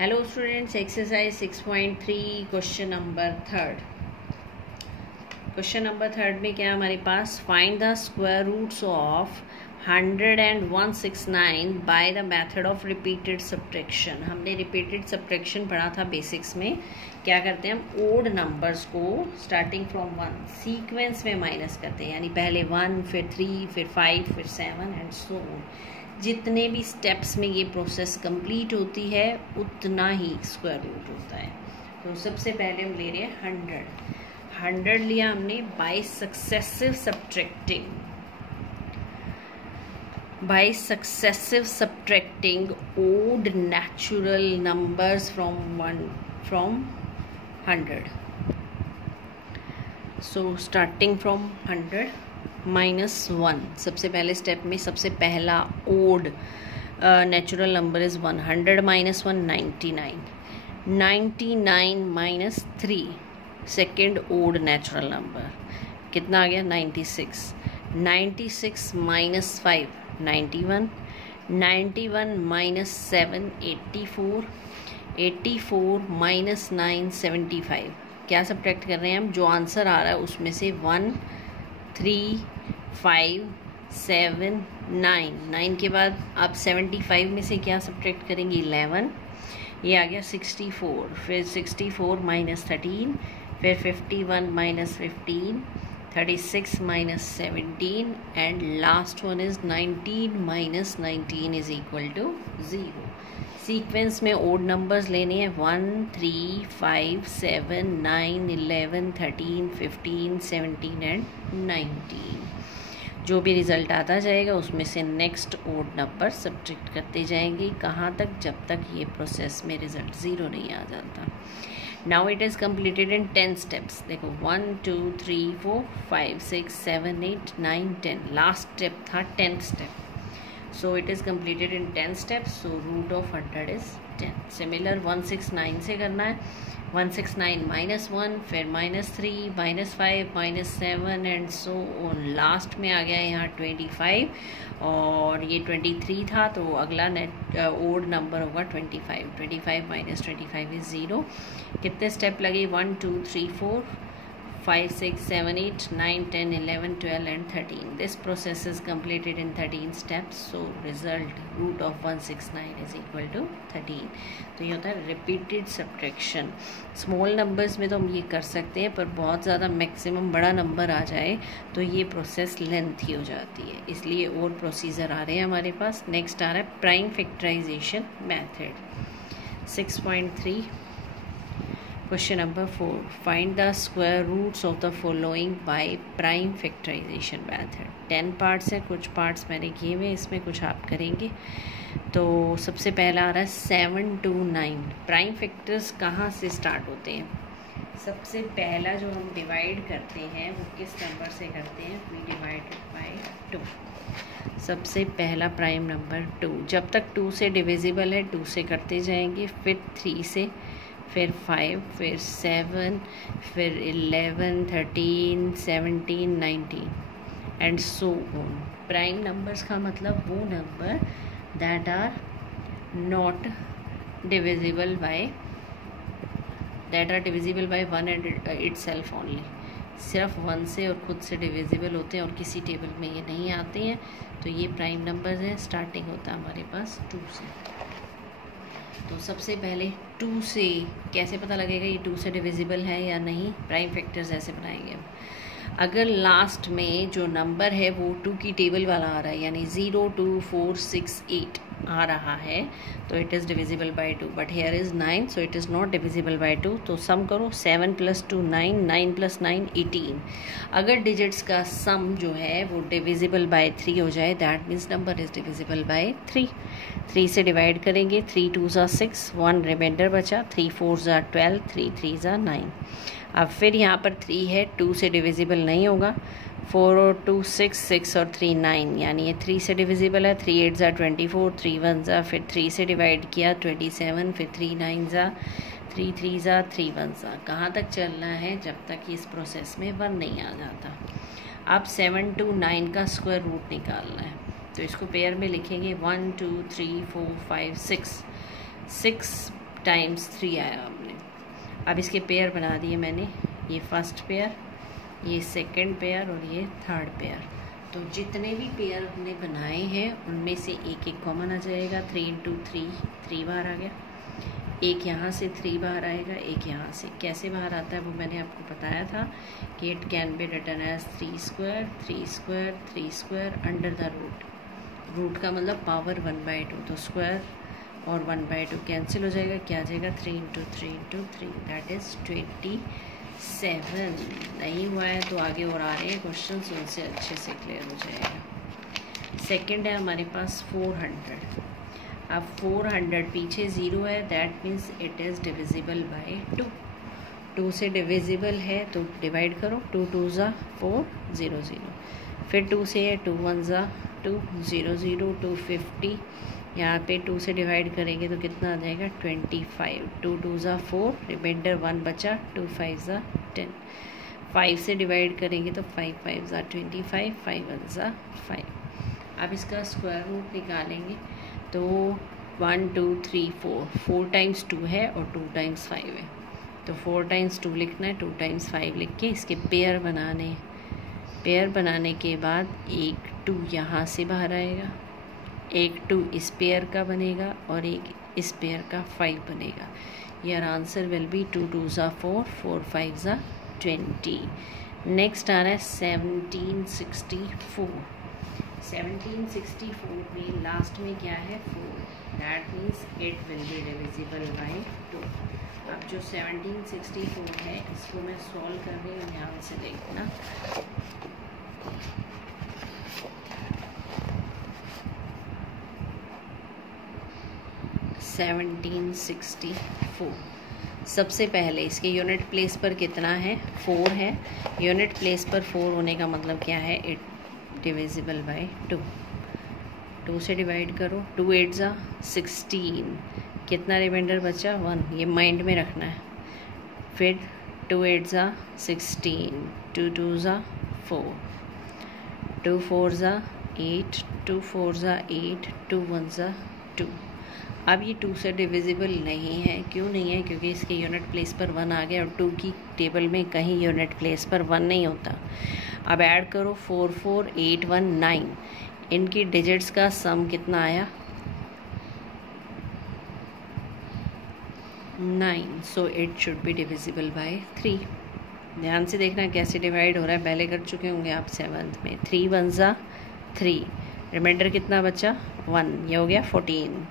Hello students, exercise 6.3 question number third. Question number third में क्या हमारे पास, find the square roots of 100 and 169 by the method of repeated subtraction. हमने repeated subtraction पढ़ा था basics में। क्या करते हैं हम, ओड नंबर्स को स्टार्टिंग फ्रॉम 1 सीक्वेंस में माइनस करते हैं, यानी पहले 1 फिर 3 फिर 5 फिर 7 एंड सो ऑन। जितने भी स्टेप्स में ये प्रोसेस कंप्लीट होती है उतना ही स्क्वायर रूट होता है। तो सबसे पहले हम ले रहे हैं 100 लिया हमने by successive subtracting odd natural numbers from 100। So starting from 100 -1। सबसे पहले स्टेप में सबसे पहला odd natural number is 100 -1 99। 99 -3 second odd natural number कितना आ गया, 96। 96 -5 91। 91 -7 84। 84 -9 75। क्या सब्ट्रैक्ट कर रहे हैं हम, जो आंसर आ रहा है उसमें से 1 3 5 7 9। 9 के बाद आप 75 में से क्या सब्ट्रैक्ट करेंगे, 11। ये आ गया 64। फिर 64 -13। फिर 51 -15। 36 -17 and last one is 19 -19 is equal to 0। Sequence में ओड नंबर्स लेने हैं 1 3 5 7 9 11 13 15 17 एंड 19। जो भी रिजल्ट आता जाएगा उसमें से नेक्स्ट ओड नंबर सब्ट्रैक्ट करते जाएंगे। कहाँ तक, जब तक ये प्रोसेस में रिजल्ट 0 नहीं आ जाता। Now it is completed in 10 steps. देखो 1 2 3 4 5 6 7 8 9 10। लास्ट स्टेप था 10th step. So it is completed in 10 steps. So root of 100 is 10. Similar 169 से करना है। 169 -1 फिर -3 -5 -7 एंड सो ऑन। लास्ट में आ गया यहाँ 25 और ये 23 था, तो अगला ओड नंबर होगा 25। 25 -25 इज 0। कितने स्टेप लगे, 1 2 3 4 5 6 7 8 9 10 11 12 and 13. This process is completed in 13 steps. So result root of 169 is equal to 13. तो ये होता है रिपीटेड सब्ट्रैक्शन। स्मॉल नंबर्स में तो हम ये कर सकते हैं, पर बहुत ज़्यादा मैक्सिमम बड़ा नंबर आ जाए तो ये प्रोसेस लेंथी हो जाती है, इसलिए और प्रोसीजर आ रहे हैं हमारे पास। नेक्स्ट आ रहा है prime factorization method 6.3। Question number 4, find the square roots of the following by prime factorization method. 10 parts हैं, कुछ पार्ट्स मैंने किए हुए, इसमें कुछ आप करेंगे। तो सबसे पहला आ रहा है 7 to 9। प्राइम फैक्टर्स कहाँ से स्टार्ट होते हैं, सबसे पहला जो हम डिवाइड करते हैं वो किस नंबर से करते हैं, वी डिवाइडेड बाय 2। सबसे पहला प्राइम नंबर 2। जब तक 2 से डिविजिबल है 2 से करते जाएंगे, फिर 3 से, फिर 5, फिर 7, फिर 11 13 17 19 and so on. Prime numbers का मतलब वो number that are not divisible by 1 and itself only. सिर्फ 1 से और खुद से डिविजिबल होते हैं और किसी टेबल में ये नहीं आते हैं, तो ये प्राइम नंबर्स हैं। स्टार्टिंग होता है हमारे पास 2 से। तो सबसे पहले 2 से कैसे पता लगेगा ये 2 से डिविजिबल है या नहीं, प्राइम फैक्टर्स ऐसे बनाएंगे हम। अगर लास्ट में जो नंबर है वो 2 की टेबल वाला आ रहा है, यानी 0 2 4 6 8 आ रहा है, तो it is divisible bye 2। But here is 9, so it is not divisible bye 2। तो सम करो, 7 + 2 9, 9 + 9 18। अगर डिजिट्स का सम जो है वो डिविजिबल बाय 3 हो जाए, that means number is divisible by 3। 3 से डिवाइड करेंगे, 3 2 6, 1 रिमाइंडर बचा, 3 4 12, 3 3 9। अब फिर यहाँ पर 3 है, 2 से डिविजिबल नहीं होगा। 4 और 2 6, 6 और 3 9, यानी ये 3 से डिविजिबल है। 3 8 24, 3 1 फिर 3 से डिवाइड किया 27, फिर 3 9 3 3 3 1। कहाँ तक चलना है, जब तक इस प्रोसेस में 1 नहीं आ जाता। अब 7 to 9 का स्क्वायर रूट निकालना है, तो इसको पेयर में लिखेंगे 1 2 3 4 5 6। 6 टाइम्स 3 आया हमने। अब इसके पेयर बना दिए मैंने, ये फर्स्ट पेयर, ये सेकंड पेयर और ये थर्ड पेयर। तो जितने भी पेयर हमने बनाए हैं उनमें से एक एक कॉमन आ जाएगा। 3 × 3 3 बार आ गया, एक यहाँ से 3 बार आएगा, एक यहाँ से। कैसे बाहर आता है वो मैंने आपको बताया था कि it can be written as 3 square 3 square 3 square under the root. Root का मतलब पावर 1/2, तो स्क्वायर और 1/2 कैंसिल हो जाएगा, क्या आ जाएगा 3 × 3 × 3 दैट इज़ 27। नहीं हुआ है तो आगे और आ रहे हैं क्वेश्चन, उनसे अच्छे से क्लियर हो जाएगा। सेकंड है हमारे पास 400। अब 400 पीछे 0 है, that means it is divisible bye 2। 2 से डिविजिबल है तो डिवाइड करो, 2 × 2 = 4 0 0। फिर 2 से है, 2 × 1 = 2 0 0 250। यहाँ पे 2 से डिवाइड करेंगे तो कितना आ जाएगा 25। 2 × 2 = 4, रिमाइंडर 1 बचा, 2 × 5 = 10। 5 से डिवाइड करेंगे तो 5 × 5 = 25, 5 × 1 = 5। अब इसका स्क्वायर रूट निकालेंगे तो 1 2 3 4, 4 टाइम्स 2 है और 2 टाइम्स 5 है, तो 4 टाइम्स 2 लिखना है, 2 टाइम्स 5 लिख के इसके पेयर बनाने। पेयर बनाने के बाद एक 2 यहाँ से बाहर आएगा, एक 2 इस पेयर का बनेगा और एक इस पेयर का 5 बनेगा। Your answer will be 2 × 2 = 4 4 × 5 = 20। Next आ रहा है 1764। 1764 में लास्ट में क्या है 4, that means it will be divisible by 2। अब जो 1764 है इसको मैं सॉल्व कर रही हूँ, ध्यान से देखना। 1764 सबसे पहले इसके यूनिट प्लेस पर कितना है 4 है। यूनिट प्लेस पर 4 होने का मतलब क्या है, इट डिविजिबल बाय 2। 2 से डिवाइड करो, 2 × 8 = 16, कितना रिमाइंडर बचा 1, ये माइंड में रखना है। फिर 2 × 8 = 16, 2 × 2 = 4, 2 × 4 = 8, 2 × 4 = 8, 2 × 1 = 2। अब ये 2 से डिविजिबल नहीं है, क्यों नहीं है, क्योंकि इसके यूनिट प्लेस पर 1 आ गया और 2 की टेबल में कहीं यूनिट प्लेस पर 1 नहीं होता। अब ऐड करो 4 4 8 1 9, इनकी डिजिट्स का सम कितना आया 9, so it should be divisible by 3। ध्यान से देखना कैसे डिवाइड हो रहा है, पहले कर चुके होंगे आप 7th में। 3 × 1 = 3, रिमाइंडर कितना बचा 1, ये हो गया 14।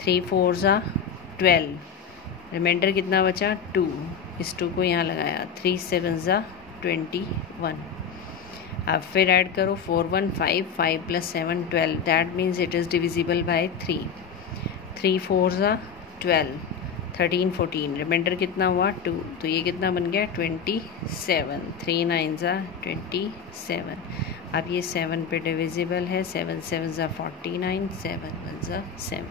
3 × 4 = 12, रिमाइंडर कितना बचा 2, इस 2 को यहाँ लगाया। 3 × 7 = 21। अब फिर ऐड करो 4 1 5, 5 + 7 12, that means it is divisible by 3। 3 × 4 = 12, 13 14, remainder कितना हुआ 2, तो ये कितना बन गया 27। 3 × 9 = 27। अब ये 7 पे डिविजिबल है, 7 7 = 49, 7 1 = 7।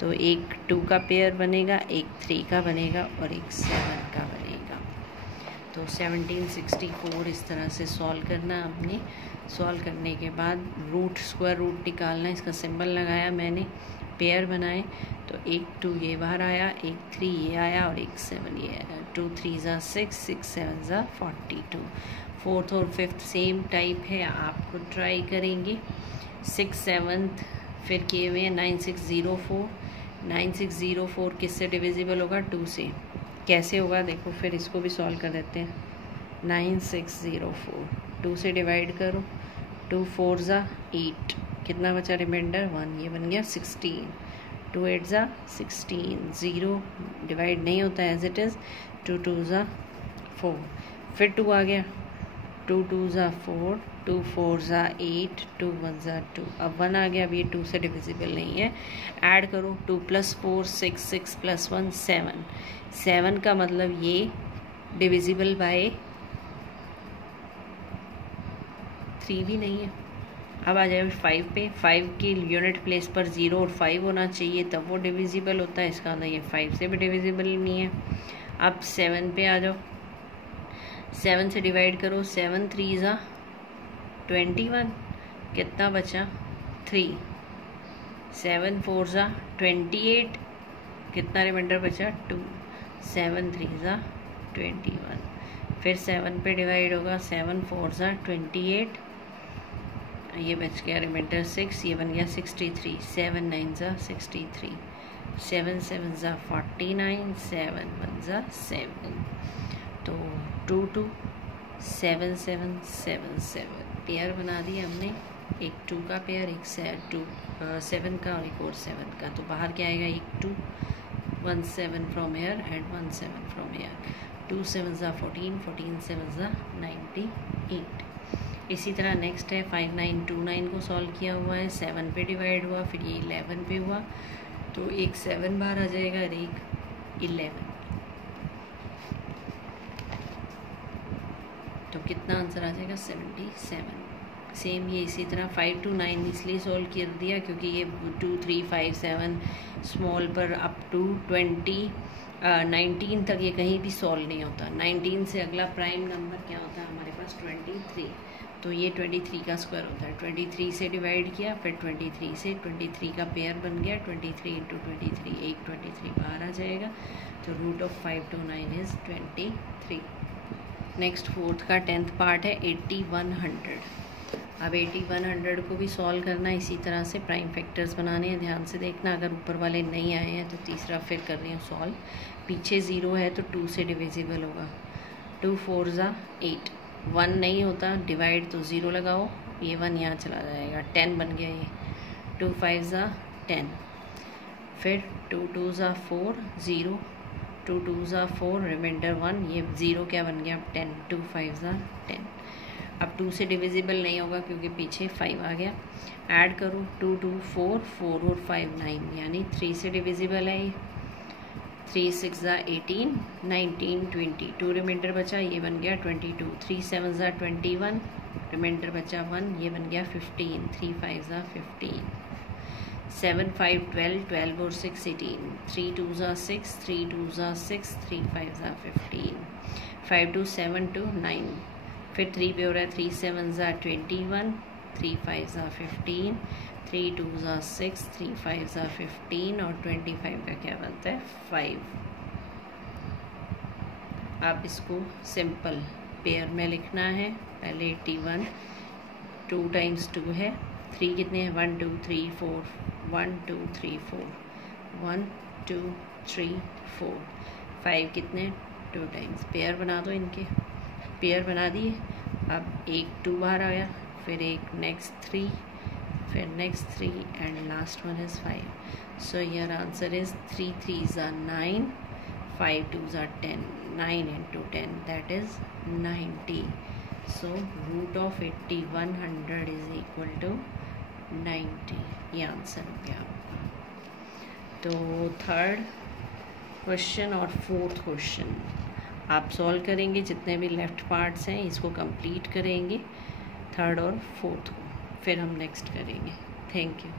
तो एक 2 का पेयर बनेगा, एक 3 का बनेगा और एक 7 का बनेगा। तो 1764 इस तरह से सॉल्व करना आपने। सॉल्व करने के बाद रूट स्क्वायर रूट निकालना, इसका सिंबल लगाया मैंने, पेयर बनाए तो एक 2 ये बाहर आया, एक 3 ये आया और एक 7 ये आया। 2 × 3 = 6, 6 × 7 = 42। 4th और 5th सेम टाइप है, आप खुद ट्राई करेंगे। 6 7th फिर किए हुए हैं 9604। 9604 किससे डिविजिबल होगा 2 से, कैसे होगा देखो, फिर इसको भी सॉल्व कर देते हैं। 9604 2 से डिवाइड करो, 2 × 4 = 8, कितना बचा रिमाइंडर 1, ये बन गया 16। 2 × 8 = 16, 0 डिवाइड नहीं होता एज इट इज़। 2 × 2 = 4, फिर 2 आ गया, 2 × 2 = 4, 2 × 4 = 8, 2 × 1 = 2। अब 1 आ गया, अब ये 2 से डिविजिबल नहीं है। ऐड करो 2 + 4 6, 6 + 1 7। 7 का मतलब ये डिविजिबल बाय 3 भी नहीं है। अब आ जाए 5 पे, 5 की यूनिट प्लेस पर 0 और 5 होना चाहिए तब वो डिविजिबल होता है, इसका मतलब ये 5 से भी डिविजिबल नहीं है। अब 7 पे आ जाओ, 7 से डिवाइड करो, 7 × 3 = 21, कितना बचा 3। 7 × 4 = 28, कितना रिमाइंडर बचा 2, 7 3 ज़ा 21, फिर 7 पे डिवाइड होगा, 7 4 ज़ा 28, ये बच गया रिमाइंडर 6, ये बन गया 63, 7 9 ज़ा 63, 7 7 ज़ा 49, 7 1 ज़ा 7, तो 2 2 7 7 7 7 पेयर बना दिया हमने, एक 2 का पेयर, एक 7 का और एक और 7 का। तो बाहर क्या आएगा, एक 2 1 7 from air and 1 7 from air, 2 7 ज़ा 14, 14 7 ज़ा 98। इसी तरह नेक्स्ट है 5 9 2 9 को सॉल्व किया हुआ है, 7 पे डिवाइड हुआ, फिर ये 11 पे हुआ, तो एक 7 बाहर आ जाएगा और एक 11, तो कितना आंसर आ जाएगा 77। सेम ये इसी तरह 5 to 9 इसलिए सॉल्व कर दिया क्योंकि ये 2 3 5 7 स्मॉल पर अप टू 19 तक ये कहीं भी सॉल्व नहीं होता। 19 से अगला प्राइम नंबर क्या होता है हमारे पास 23, तो ये 23 का स्क्वायर होता है। 23 से डिवाइड किया, फिर 23 से 23 का पेयर बन गया, 23 इंटू 23, एक 23 बाहर आ जाएगा, तो root of 5 to 9 is 23। Next fourth का 10th पार्ट है 8100। अब 8100 को भी सॉल्व करना है इसी तरह से, प्राइम फैक्टर्स बनाने हैं। ध्यान से देखना, अगर ऊपर वाले नहीं आए हैं तो तीसरा फिर कर रही हूँ सॉल्व। पीछे 0 है तो 2 से डिविजिबल होगा, 2 4 ज़ा 8, 1 नहीं होता, डिवाइड तो 0 लगाओ, ये 1 यहाँ चला जाएगा, 10 बन गया ये, 2 5 ज़ा 10, फिर 2 2 ज़ा 4 0, 2 2 ज़ा 4 रिमाइंडर 1, ये 0 क्या बन गया 10, 2 5 ज़ा 10। अब 2 से डिविजिबल नहीं होगा क्योंकि पीछे 5 आ गया, ऐड करो 2 2 4 4 और 5 9, यानी 3 से डिविजिबल है ये, 3 6 ज़ा 18, 19 20, 2 रिमाइंडर बचा, ये बन गया 22, 3 7 ज़ा 21, रिमाइंडर बचा 1, ये बन गया 15, 3 5 ज़ा 15, 7 5 12, 12 और 6 18, 3 2 ज़ा 6, 3 2 ज़ा 6, 3 5 ज़ा 15, 5 2 7 2 9, फिर 3 पे हो रहा है, 3 7 ज़ा 21, 3 5 ज़ा 15, 3 2 ज़ा 6, 3 5 ज़ा 15 और 25 का क्या बनता है 5। आप इसको सिंपल पेयर में लिखना है। पहले 81, 2 टाइम्स 2 है, 3 कितने हैं 1 2 3 4, 1 2 3 4, 1 2 3 4, 5 कितने 2 टाइम्स, पेयर बना दो इनके, पेयर बना दिए। अब एक 2 बाहर आया, फिर एक नेक्स्ट 3, फिर next 3 and last one is 5। So your answer is 3 3 ज़ा 9, 5 2 ज़ा 10, 9 into 10 that is 90। So root of 8100 is equal to 90, ये आंसर हो गया आपका। तो थर्ड क्वेश्चन और फोर्थ क्वेश्चन आप सॉल्व करेंगे, जितने भी लेफ्ट पार्ट्स हैं इसको कंप्लीट करेंगे, थर्ड और फोर्थ को, फिर हम नेक्स्ट करेंगे। Thank you.